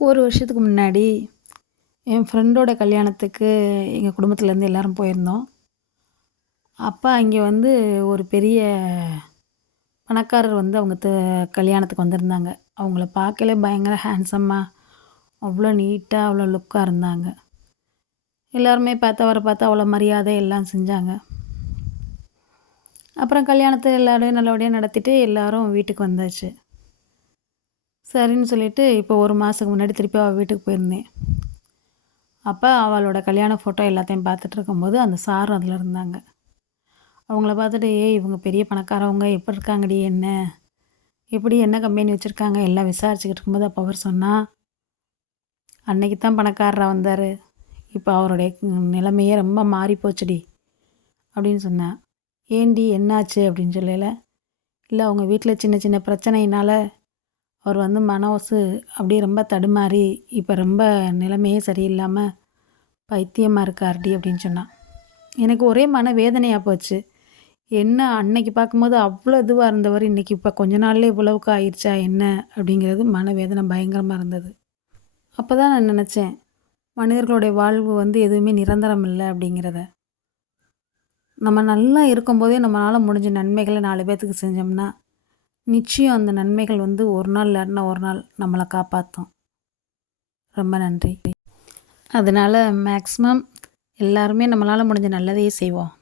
ஒரு வருஷத்துக்கு முன்னாடி என் ஃப்ரெண்டோட கல்யாணத்துக்கு எங்கள் குடும்பத்துலேருந்து எல்லோரும் போயிருந்தோம். அப்போ அங்கே வந்து ஒரு பெரிய பணக்காரர் வந்து அவங்க கல்யாணத்துக்கு வந்திருந்தாங்க. அவங்கள பார்க்கலே பயங்கர ஹேண்ட்ஸம்மாக அவ்வளோ நீட்டாக அவ்வளோ லுக்காக இருந்தாங்க. எல்லாருமே பார்த்து அவரை பார்த்து அவ்வளோ மரியாதை எல்லாம் செஞ்சாங்க. அப்புறம் கல்யாணத்தை எல்லாரையும் நல்லபடியாக நடத்திட்டு எல்லோரும் வீட்டுக்கு வந்தாச்சு. சரின்னு சொல்லிட்டு இப்போ ஒரு மாதத்துக்கு முன்னாடி திருப்பி அவள் வீட்டுக்கு போயிருந்தேன். அப்போ அவளோட கல்யாண ஃபோட்டோ எல்லாத்தையும் பார்த்துட்டு இருக்கும்போது அந்த சாரும் அதில் இருந்தாங்க. அவங்கள பார்த்துட்டு, "ஏய் இவங்க பெரிய பணக்காரவங்க, எப்படி இருக்காங்கடி, என்ன எப்படி என்ன கம்பெனி வச்சுருக்காங்க?" எல்லாம் விசாரிச்சுக்கிட்டு இருக்கும்போது அப்போ அவர் சொன்னால், "அன்னைக்கு தான் பணக்காரராக வந்தார், இப்போ அவருடைய நிலைமையே ரொம்ப மாறி போச்சுடி" அப்படின்னு சொன்னேன். "ஏண்டி என்னாச்சு?" அப்படின்னு சொல்லல. "இல்லை அவங்க வீட்டில் சின்ன சின்ன பிரச்சனையினால் அவர் வந்து மனசு அப்படியே ரொம்ப தடுமாறி இப்போ ரொம்ப நிலைமையே சரியில்லாமல் பைத்தியமாக இருக்கார்டி" அப்படின்னு சொன்னான். எனக்கு ஒரே மன வேதனையாக போச்சு. என்ன அன்னைக்கு பார்க்கும்போது அவ்வளோ இதுவாக இருந்தவர் இன்றைக்கி இப்போ கொஞ்ச நாள்லேயே இவ்வளவுக்கு ஆயிடுச்சா என்ன அப்படிங்கிறது மனவேதனை பயங்கரமாக இருந்தது. அப்போ தான் நான் நினச்சேன், மனிதர்களுடைய வாழ்வு வந்து எதுவுமே நிரந்தரம் இல்லை அப்படிங்கிறத. நம்ம நல்லா இருக்கும்போதே நம்மளால் முடிஞ்ச நன்மைகளை 4 பேர்த்துக்கு செஞ்சோம்னா நிச்சயம் அந்த நன்மைகள் வந்து ஒரு நாள் இல்லாட்டினா ஒரு நாள் நம்மளை காப்பாற்றும். ரொம்ப நன்றி. அதனால் மேக்ஸிமம் எல்லாருமே நம்மளால் முடிஞ்ச நல்லதையே செய்வோம்.